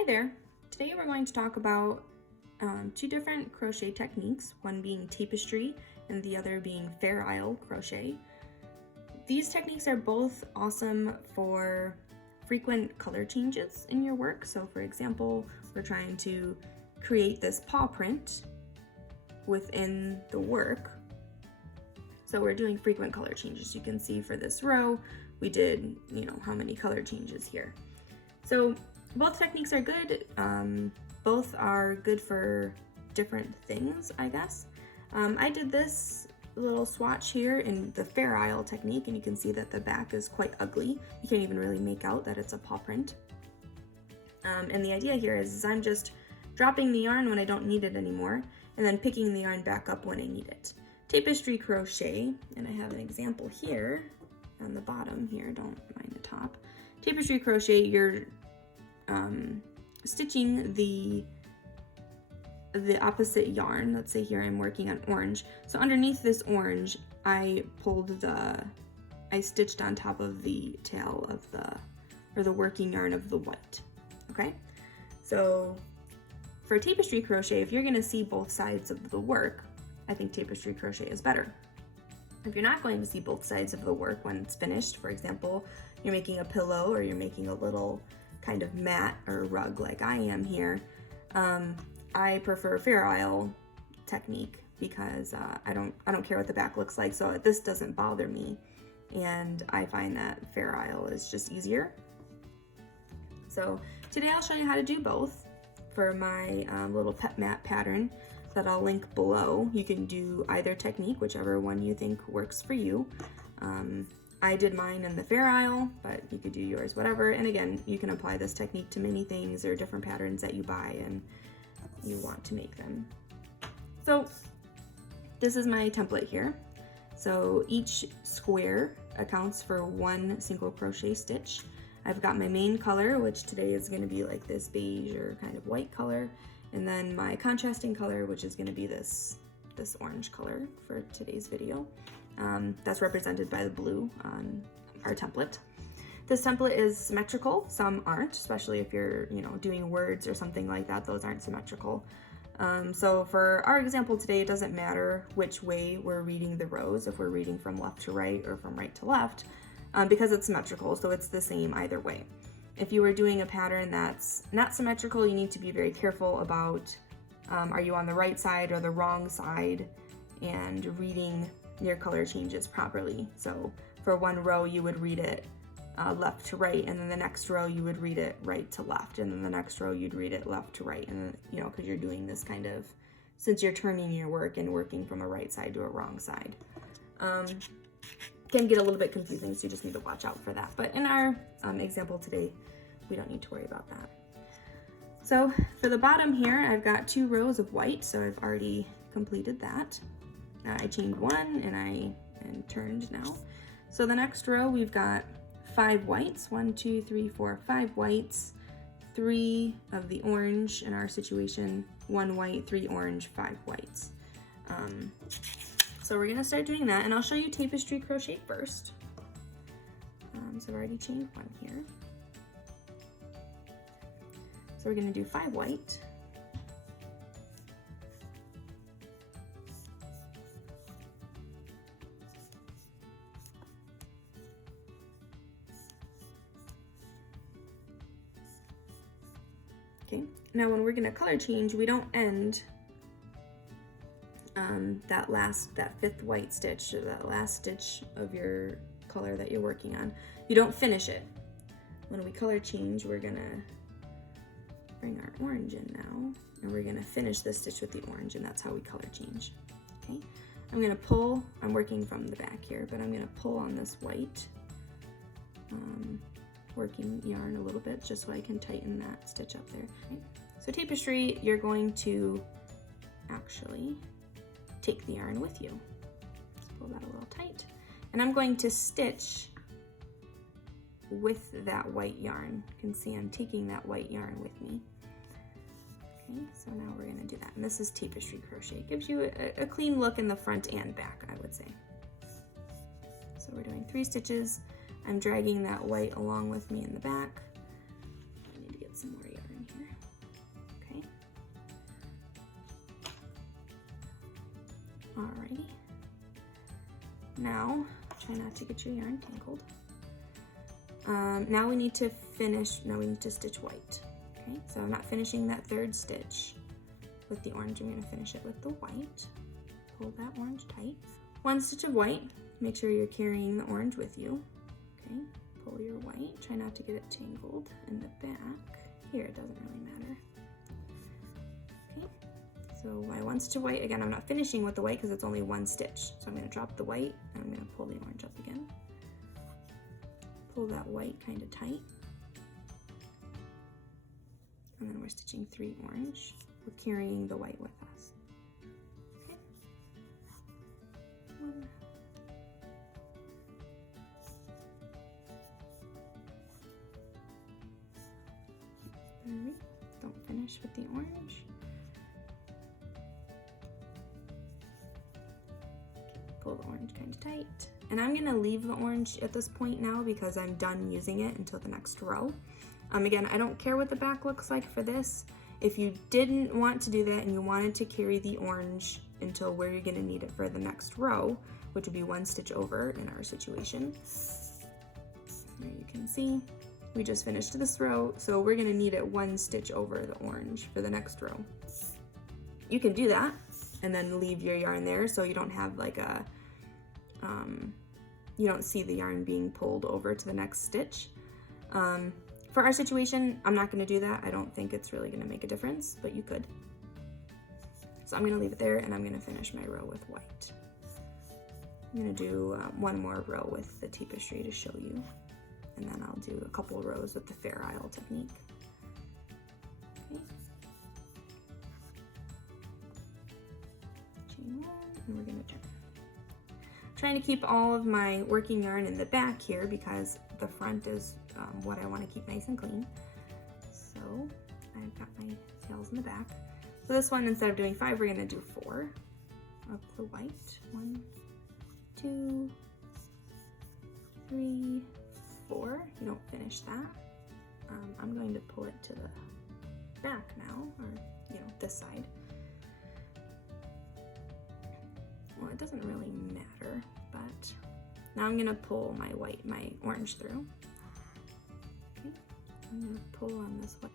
Hi there. Today we're going to talk about two different crochet techniques, one being tapestry and the other being Fair Isle crochet. These techniques are both awesome for frequent color changes in your work. So for example, we're trying to create this paw print within the work. So we're doing frequent color changes. You can see for this row, we did, how many color changes here. So both techniques are good. Both are good for different things, I guess. I did this little swatch here in the Fair Isle technique, and you can see that the back is quite ugly. You can't even really make out that it's a paw print. And the idea here is I'm just dropping the yarn when I don't need it anymore, and then picking the yarn back up when I need it. Tapestry crochet, and I have an example here on the bottom here, don't mind the top. Tapestry crochet, you're stitching the opposite yarn. Let's say here I'm working on orange. So underneath this orange, I stitched on top of the tail of the working yarn of the white, okay? So for tapestry crochet, if you're gonna see both sides of the work, I think tapestry crochet is better. If you're not going to see both sides of the work when it's finished, for example, you're making a pillow or you're making a little kind of mat or rug like I am here, I prefer Fair Isle technique because I don't care what the back looks like, so this doesn't bother me, and I find that Fair Isle is just easier. So today I'll show you how to do both. For my little pet mat pattern that I'll link below, you can do either technique, whichever one you think works for you. I did mine in the Fair Isle, but you could do yours, whatever. And again, you can apply this technique to many things or different patterns that you buy and you want to make them. So this is my template here. So each square accounts for one single crochet stitch. I've got my main color, which today is going to be like this beige or kind of white color, and then my contrasting color, which is going to be this orange color for today's video. That's represented by the blue on our template. This template is symmetrical, some aren't, especially if you're doing words or something like that, those aren't symmetrical. So for our example today, it doesn't matter which way we're reading the rows, if we're reading from left to right or from right to left, because it's symmetrical, so it's the same either way. If you were doing a pattern that's not symmetrical, you need to be very careful about are you on the right side or the wrong side, and reading your color changes properly. So for one row you would read it left to right, and then the next row you would read it right to left, and then the next row you'd read it left to right, and because you're doing this kind of, since you're turning your work and working from a right side to a wrong side. Can get a little bit confusing, so you just need to watch out for that. But in our example today, we don't need to worry about that. So for the bottom here, I've got 2 rows of white, so I've already completed that. I chained one and turned now. So the next row we've got 5 whites, 1, 2, 3, 4, 5 whites, 3 of the orange in our situation, 1 white, 3 orange, 5 whites. So we're gonna start doing that, and I'll show you tapestry crochet first. So I've already chained one here. So we're gonna do 5 white. Okay, now when we're gonna color change, we don't end that 5th white stitch, or that last stitch of your color that you're working on. You don't finish it. When we color change, we're gonna bring our orange in now, and we're gonna finish this stitch with the orange, and that's how we color change. Okay, I'm gonna pull, I'm working from the back here, but I'm gonna pull on this white working yarn a little bit just so I can tighten that stitch up there. Okay. So tapestry, you're going to actually take the yarn with you. Let's pull that a little tight. And I'm going to stitch with that white yarn. You can see I'm taking that white yarn with me. Okay, so now we're gonna do that. And this is tapestry crochet. It gives you a clean look in the front and back, I would say. So we're doing 3 stitches. I'm dragging that white along with me in the back. I need to get some more yarn here. Okay. Alrighty. Now, try not to get your yarn tangled. Now we need to stitch white. Okay, so I'm not finishing that third stitch with the orange. I'm going to finish it with the white. Pull that orange tight. One stitch of white. Make sure you're carrying the orange with you. Okay, pull your white. Try not to get it tangled in the back. Here, it doesn't really matter. Okay, so my one stitch of white, again, I'm not finishing with the white because it's only one stitch. So I'm going to drop the white and I'm going to pull the orange up again. Pull that white kind of tight. And then we're stitching 3 orange. We're carrying the white with us. Okay. 1. 3. Don't finish with the orange. Pull the orange kind of tight. And I'm gonna leave the orange at this point now because I'm done using it until the next row. Again, I don't care what the back looks like for this. If you didn't want to do that and you wanted to carry the orange until where you're gonna need it for the next row, which would be 1 stitch over in our situation. There you can see, we just finished this row, so we're gonna need it 1 stitch over the orange for the next row. You can do that and then leave your yarn there so you don't have like a, you don't see the yarn being pulled over to the next stitch. For our situation, I'm not gonna do that. I don't think it's really gonna make a difference, but you could. So I'm gonna leave it there and I'm gonna finish my row with white. I'm gonna do 1 more row with the tapestry to show you. And then I'll do a couple rows with the Fair Isle technique. Okay. Chain 1, and we're gonna turn. Trying to keep all of my working yarn in the back here because the front is what I want to keep nice and clean. So I've got my tails in the back. So this one, instead of doing 5, we're going to do 4 of the white. 1, 2, 3, 4. You don't finish that. I'm going to pull it to the back now, or this side. Well, it doesn't really matter, but now I'm gonna pull my orange through. Okay, I'm gonna pull on this one.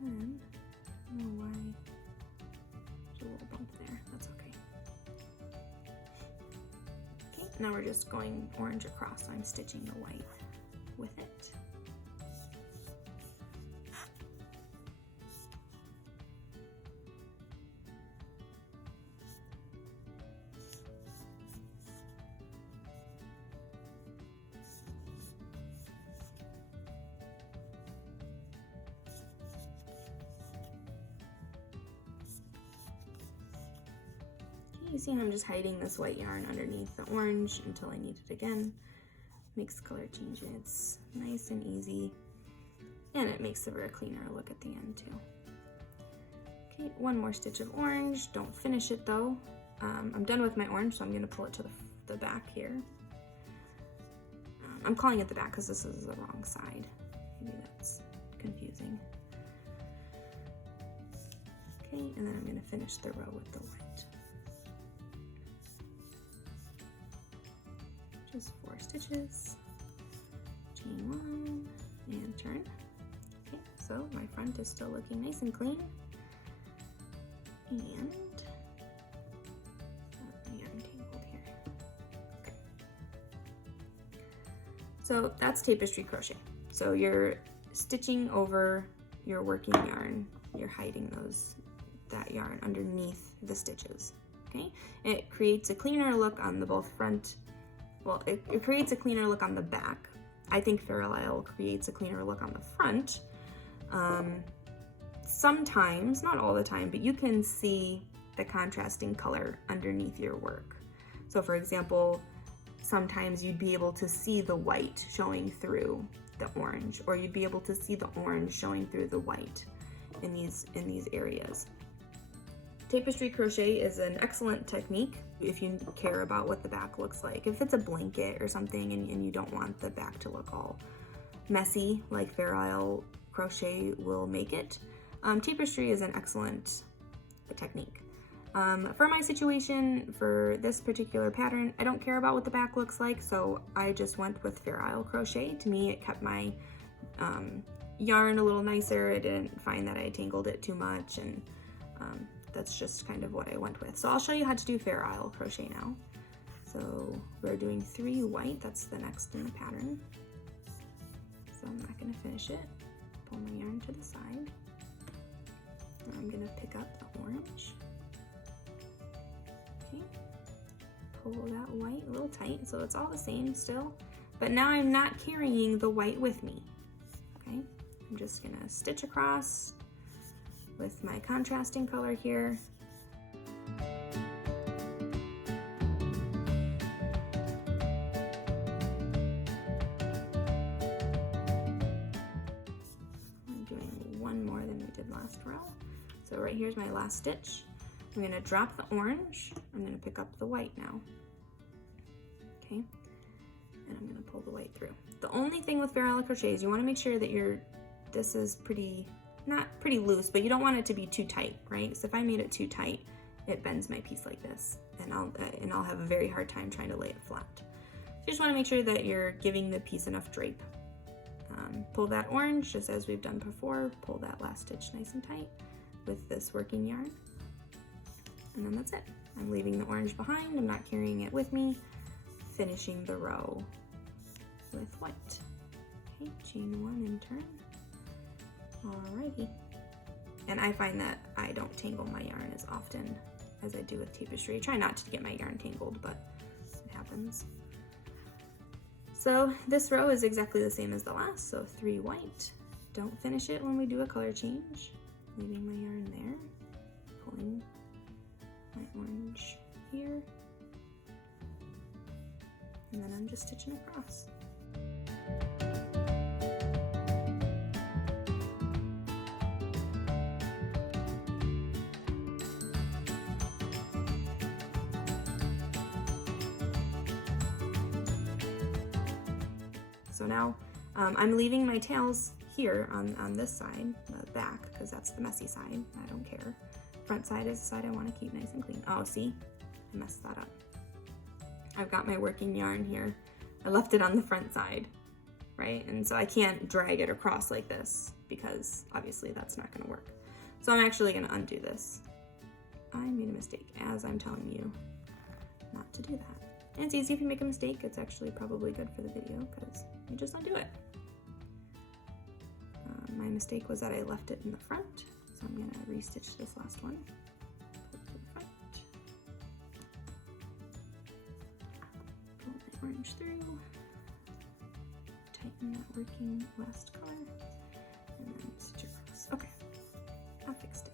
And I don't know why there's a little bump there. That's okay. Okay, now we're just going orange across, so I'm stitching the white with it. You see I'm just hiding this white yarn underneath the orange until I need it again. Makes the color change. It's nice and easy, and it makes for a cleaner look at the end too. Okay, 1 more stitch of orange. Don't finish it though. I'm done with my orange, so I'm going to pull it to the back here. I'm calling it the back because this is the wrong side. Maybe that's confusing. Okay, and then I'm going to finish the row with the white. Just 4 stitches, chain 1, and turn. Okay, so my front is still looking nice and clean. And yarn tangled here. Okay. So that's tapestry crochet. So you're stitching over your working yarn. You're hiding that yarn underneath the stitches. Okay, and it creates a cleaner look on the both front. Well, it creates a cleaner look on the back. I think Fair Isle creates a cleaner look on the front. Sometimes, not all the time, but you can see the contrasting color underneath your work. So for example, sometimes you'd be able to see the white showing through the orange, or you'd be able to see the orange showing through the white in these areas. Tapestry crochet is an excellent technique if you care about what the back looks like. If it's a blanket or something and you don't want the back to look all messy like Fair Isle crochet will make it, tapestry is an excellent technique. For my situation, for this particular pattern, I don't care about what the back looks like, so I just went with Fair Isle crochet. To me, it kept my yarn a little nicer. I didn't find that I tangled it too much, and that's just kind of what I went with. So I'll show you how to do Fair Isle crochet now. So we're doing 3 white, that's the next in the pattern. So I'm not gonna finish it. Pull my yarn to the side. Now I'm gonna pick up the orange. Okay, pull that white a little tight so it's all the same still, but now I'm not carrying the white with me. Okay, I'm just gonna stitch across with my contrasting color here. I'm doing one more than we did last row. So right here's my last stitch. I'm gonna drop the orange. I'm gonna pick up the white now. Okay, and I'm gonna pull the white through. The only thing with Fair Isle crochet is you wanna make sure that this is not pretty loose, but you don't want it to be too tight, right? So if I made it too tight, it bends my piece like this, and I'll have a very hard time trying to lay it flat. So you just wanna make sure that you're giving the piece enough drape. Pull that orange, just as we've done before, pull that last stitch nice and tight with this working yarn. And then that's it. I'm leaving the orange behind, I'm not carrying it with me, finishing the row with white. Okay, chain 1 and turn. Alrighty. And I find that I don't tangle my yarn as often as I do with tapestry. I try not to get my yarn tangled, but it happens. So this row is exactly the same as the last, so 3 white. Don't finish it when we do a color change. Leaving my yarn there, pulling my orange here, and then I'm just stitching across. So now I'm leaving my tails here on this side, the back, because that's the messy side. I don't care. Front side is the side I want to keep nice and clean. Oh, see? I messed that up. I've got my working yarn here. I left it on the front side, right? And so I can't drag it across like this because obviously that's not going to work. So I'm actually going to undo this. I made a mistake, as I'm telling you not to do that. And it's easy if you make a mistake. It's actually probably good for the video because you just undo it. My mistake was that I left it in the front, so I'm going to restitch this last one. Pull it to the front. Pull my orange through. Tighten that working last color. And then stitch across. Okay, I fixed it.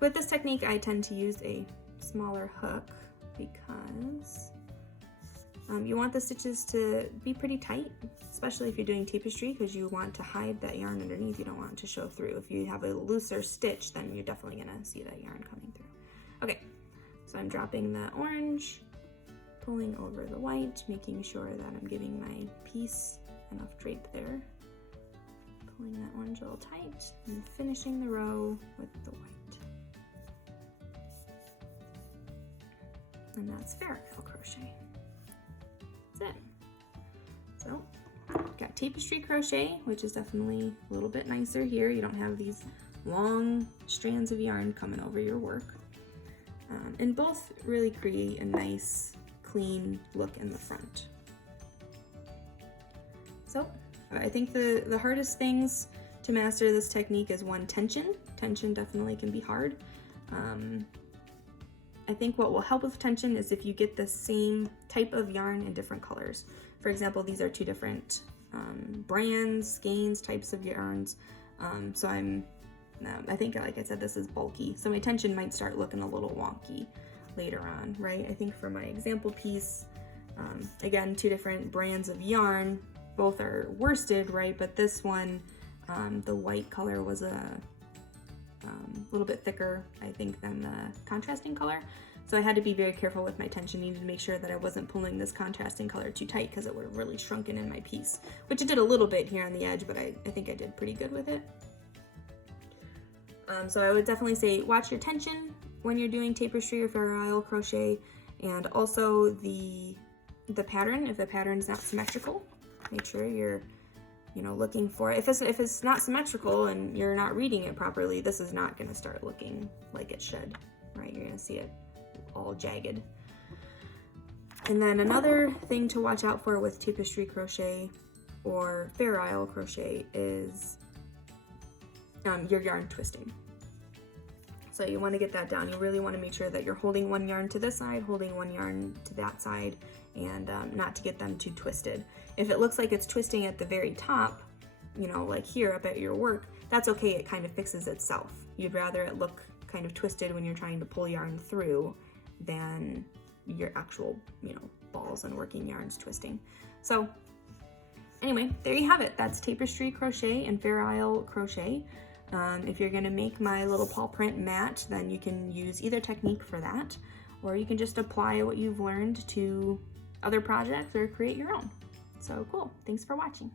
With this technique, I tend to use a smaller hook because you want the stitches to be pretty tight, especially if you're doing tapestry, because you want to hide that yarn underneath. You don't want it to show through. If you have a looser stitch, then you're definitely gonna see that yarn coming through. Okay, so I'm dropping the orange, pulling over the white, making sure that I'm giving my piece enough drape there. Pulling that orange a little tight and finishing the row with the white. And that's Fair Isle crochet. That's it. So, got tapestry crochet, which is definitely a little bit nicer here. You don't have these long strands of yarn coming over your work. And both really create a nice, clean look in the front. So, I think the hardest things to master this technique is one, tension. Tension definitely can be hard. I think what will help with tension is if you get the same type of yarn in different colors. For example, these are 2 different brands, skeins, types of yarns. So I think, like I said, this is bulky. So my tension might start looking a little wonky later on, right? I think for my example piece, again, 2 different brands of yarn, both are worsted, right? But this one, the white color was a little bit thicker, I think, than the contrasting color. So I had to be very careful with my tension. Needed to make sure that I wasn't pulling this contrasting color too tight because it would have really shrunken in my piece, which it did a little bit here on the edge, but I think I did pretty good with it. So I would definitely say watch your tension when you're doing tapestry or Fair Isle crochet, and also the pattern. If the pattern's not symmetrical, make sure you're looking for it. If it's not symmetrical and you're not reading it properly, this is not going to start looking like it should, right? You're going to see it all jagged. And then another thing to watch out for with tapestry crochet or Fair Isle crochet is your yarn twisting. So you want to get that down. You really want to make sure that you're holding one yarn to this side, holding one yarn to that side, and not to get them too twisted. If it looks like it's twisting at the very top, like here up at your work, that's okay. It kind of fixes itself. You'd rather it look kind of twisted when you're trying to pull yarn through than your actual, balls and working yarns twisting. So anyway, there you have it. That's tapestry crochet and Fair Isle crochet. If you're gonna make my little paw print mat, then you can use either technique for that, or you can just apply what you've learned to other projects or create your own. So cool. Thanks for watching.